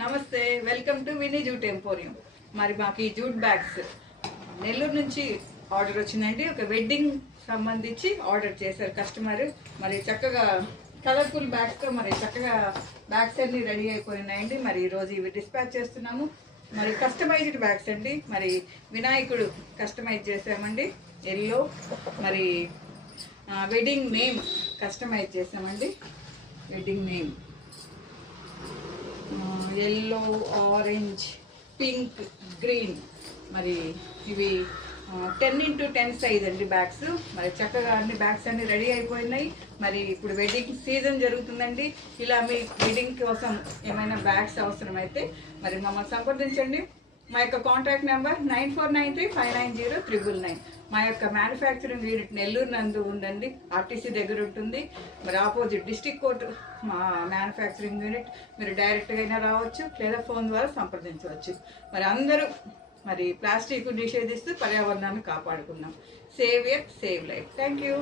నమస్తే, welcome to వినీ jute emporium. మరి మాకు ఈ జూట్ బ్యాగ్స్ నెల్లూరు నుంచి ఆర్డర్ వచ్చిందండి. ఒక వెడ్డింగ్ సంబంధించి ఆర్డర్ చేశారు కస్టమర్. మరి చక్కగా కలర్ఫుల్ బ్యాగ్స్తో మరి చక్కగా బ్యాగ్స్ అన్ని రెడీ అయిపోయినాయండి. మరి ఈరోజు ఇవి డిస్పాచ్ చేస్తున్నాము. మరి కస్టమైజ్డ్ బ్యాగ్స్ అండి. మరి వినాయకుడు కస్టమైజ్ చేసామండి ఎల్లో. మరి వెడ్డింగ్ నేమ్ కస్టమైజ్ చేసామండి. Wedding name yellow, orange, pink, green. మరి ఇవి 10x10 సైజ్ అండి బ్యాగ్స్. మరి చక్కగా అన్ని బ్యాగ్స్ అన్ని రెడీ అయిపోయినాయి. మరి ఇప్పుడు వెడ్డింగ్ సీజన్ జరుగుతుందండి. ఇలా మీ వెడ్డింగ్ కోసం ఏమైనా బ్యాగ్స్ అవసరమైతే మరి మమ్మల్ని సంప్రదించండి. మా యొక్క కాంటాక్ట్ నెంబర్ 9493590999. మా యొక్క మ్యానుఫ్యాక్చరింగ్ యూనిట్ నెల్లూరు నందు ఉందండి. ఆర్టీసీ దగ్గర ఉంటుంది. మరి ఆపోజిట్ డిస్ట్రిక్ట్ కోర్టు మా మ్యానుఫ్యాక్చరింగ్ యూనిట్. మీరు డైరెక్ట్గా అయినా రావచ్చు, లేదా ఫోన్ ద్వారా సంప్రదించవచ్చు. మరి అందరూ మరి ప్లాస్టిక్ నిషేధిస్తూ పర్యావరణాన్ని కాపాడుకుందాం. Save earth, save life. Thank you.